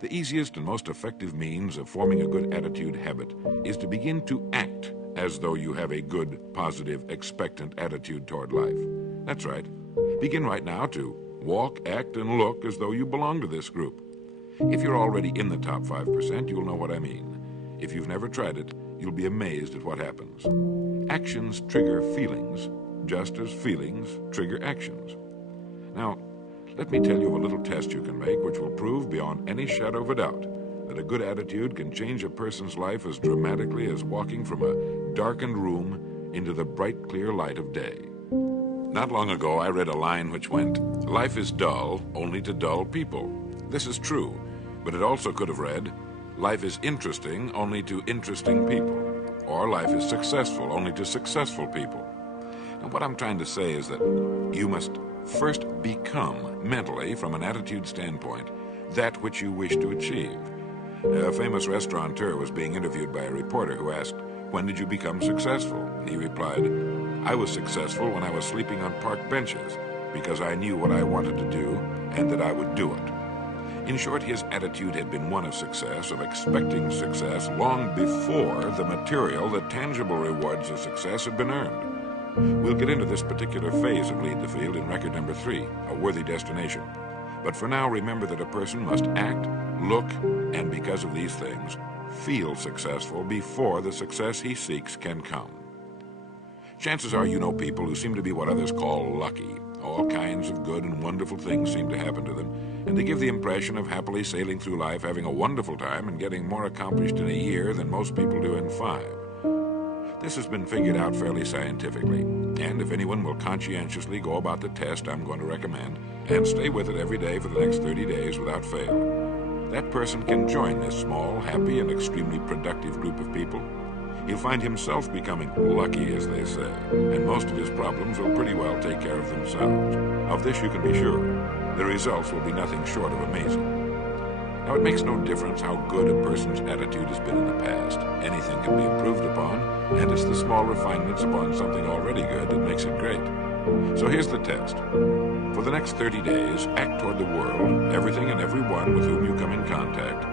The easiest and most effective means of forming a good attitude habit is to begin to act as though you have a good, positive, expectant attitude toward life. That's right. Begin right now to walk, act, and look as though you belong to this group. If you're already in the top 5%, you'll know what I mean. If you've never tried it, you'll be amazed at what happens. Actions trigger feelings, just as feelings trigger actions. Now, let me tell you of a little test you can make which will prove beyond any shadow of a doubt that a good attitude can change a person's life as dramatically as walking from a darkened room into the bright, clear light of day. Not long ago, I read a line which went, "Life is dull only to dull people." This is true, but it also could have read, "Life is interesting only to interesting people," or "Life is successful only to successful people." And what I'm trying to say is that you must first become, mentally, from an attitude standpoint, that which you wish to achieve. A famous restaurateur was being interviewed by a reporter who asked, "When did you become successful?" He replied, "I was successful when I was sleeping on park benches, because I knew what I wanted to do and that I would do it." In short, his attitude had been one of success, of expecting success, long before the material, the tangible rewards of success had been earned. We'll get into this particular phase of Lead the Field in record number 3, A Worthy Destination. But for now, remember that a person must act, look, and because of these things, feel successful before the success he seeks can come. Chances are you know people who seem to be what others call lucky. All kinds of good and wonderful things seem to happen to them, and they give the impression of happily sailing through life, having a wonderful time, and getting more accomplished in a year than most people do in 5. This has been figured out fairly scientifically, and if anyone will conscientiously go about the test I'm going to recommend, and stay with it every day for the next 30 days without fail, that person can join this small, happy, and extremely productive group of people. He'll find himself becoming lucky, as they say, and most of his problems will pretty well take care of themselves. Of this you can be sure. The results will be nothing short of amazing. Now, it makes no difference how good a person's attitude has been in the past. Anything can be improved upon, and it's the small refinements upon something already good that makes it great. So here's the test. For the next 30 days, act toward the world, everything and everyone with whom you come in contact,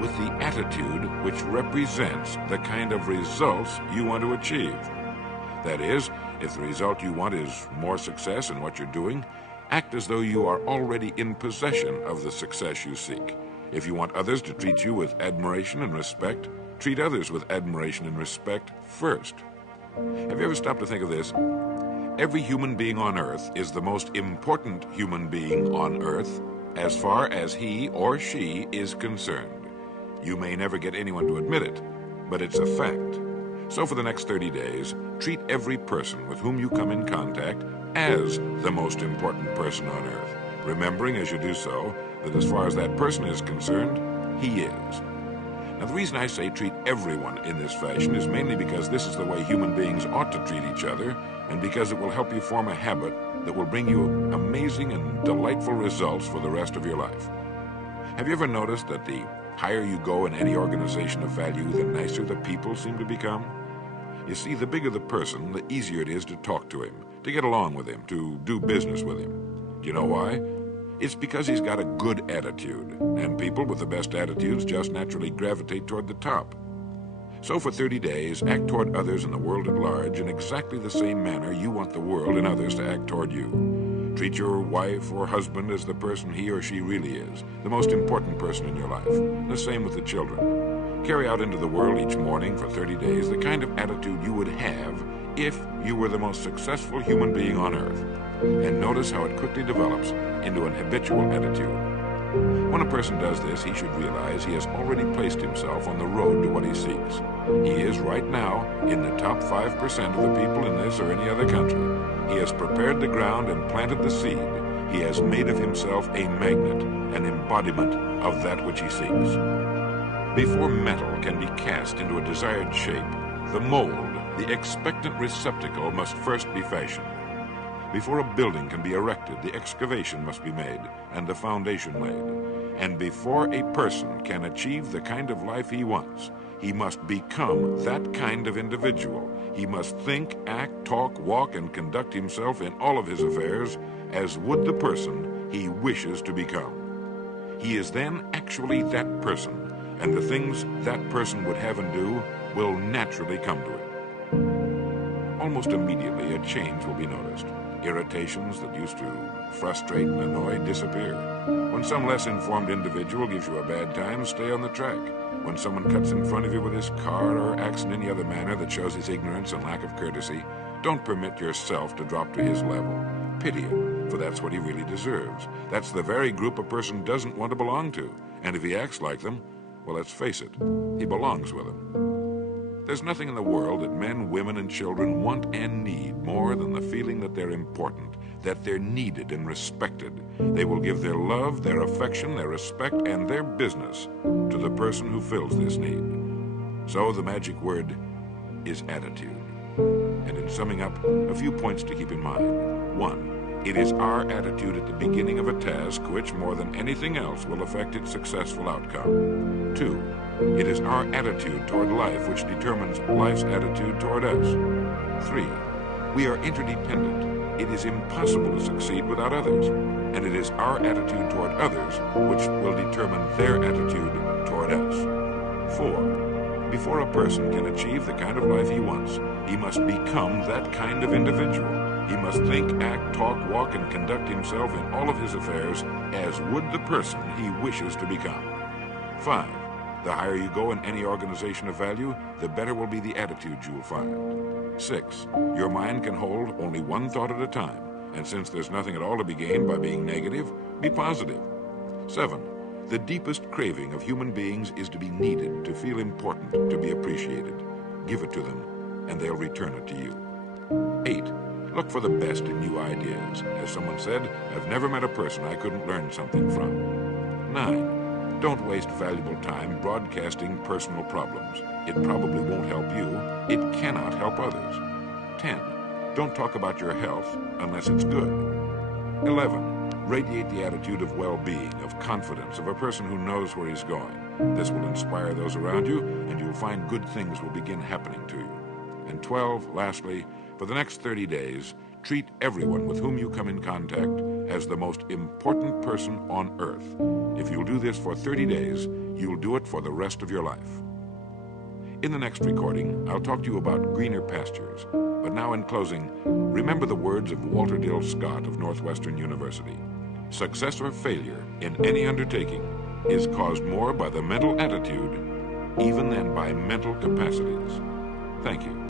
with the attitude which represents the kind of results you want to achieve. That is, if the result you want is more success in what you're doing, act as though you are already in possession of the success you seek. If you want others to treat you with admiration and respect, treat others with admiration and respect first. Have you ever stopped to think of this? Every human being on earth is the most important human being on earth as far as he or she is concerned. You may never get anyone to admit it, but it's a fact. So for the next 30 days, treat every person with whom you come in contact as the most important person on earth, remembering as you do so that as far as that person is concerned, he is. Now, the reason I say treat everyone in this fashion is mainly because this is the way human beings ought to treat each other, and because it will help you form a habit that will bring you amazing and delightful results for the rest of your life. Have you ever noticed that the higher you go in any organization of value, the nicer the people seem to become? You see, the bigger the person, the easier it is to talk to him, to get along with him, to do business with him. Do you know why? It's because he's got a good attitude, and people with the best attitudes just naturally gravitate toward the top. So for 30 days, act toward others in the world at large in exactly the same manner you want the world and others to act toward you. Treat your wife or husband as the person he or she really is, the most important person in your life. The same with the children. Carry out into the world each morning for 30 days the kind of attitude you would have if you were the most successful human being on earth. And notice how it quickly develops into an habitual attitude. When a person does this, he should realize he has already placed himself on the road to what he seeks. He is right now in the top 5% of the people in this or any other country. He has prepared the ground and planted the seed. He has made of himself a magnet, an embodiment of that which he seeks. Before metal can be cast into a desired shape, the mold, the expectant receptacle, must first be fashioned. Before a building can be erected, the excavation must be made and the foundation laid. And before a person can achieve the kind of life he wants, he must become that kind of individual. He must think, act, talk, walk, and conduct himself in all of his affairs as would the person he wishes to become. he is then actually that person, and the things that person would have and do will naturally come to him. Almost immediately, a change will be noticed. Irritations that used to frustrate and annoy disappear. When some less informed individual gives you a bad time, stay on the track. When someone cuts in front of you with his car or acts in any other manner that shows his ignorance and lack of courtesy, don't permit yourself to drop to his level. Pity him, for that's what he really deserves. That's the very group a person doesn't want to belong to. And if he acts like them, well, let's face it, he belongs with them. There's nothing in the world that men, women, and children want and need more than the feeling that they're important, that they're needed and respected. They will give their love, their affection, their respect, and their business to the person who fills this need. So the magic word is attitude. And in summing up, a few points to keep in mind. 1, it is our attitude at the beginning of a task which, more than anything else, will affect its successful outcome. 2, it is our attitude toward life which determines life's attitude toward us. 3, we are interdependent. It is impossible to succeed without others, and it is our attitude toward others which will determine their attitude toward us. 4, before a person can achieve the kind of life he wants, he must become that kind of individual. He must think, act, talk, walk, and conduct himself in all of his affairs as would the person he wishes to become. 5, the higher you go in any organization of value, the better will be the attitudes you will find. 6, your mind can hold only one thought at a time, and since there's nothing at all to be gained by being negative, be positive. 7, the deepest craving of human beings is to be needed, to feel important, to be appreciated. Give it to them, and they'll return it to you. 8, look for the best in new ideas. As someone said, I've never met a person I couldn't learn something from. 9, don't waste valuable time broadcasting personal problems. It probably won't help you. It cannot help others. 10, don't talk about your health unless it's good. 11, radiate the attitude of well-being, of confidence, of a person who knows where he's going. This will inspire those around you, and you'll find good things will begin happening to you. And 12, lastly, for the next 30 days, treat everyone with whom you come in contact as the most important person on earth. If you'll do this for 30 days, you'll do it for the rest of your life. In the next recording, I'll talk to you about greener pastures. But now in closing, remember the words of Walter Dill Scott of Northwestern University. Success or failure in any undertaking is caused more by the mental attitude even than by mental capacities. Thank you.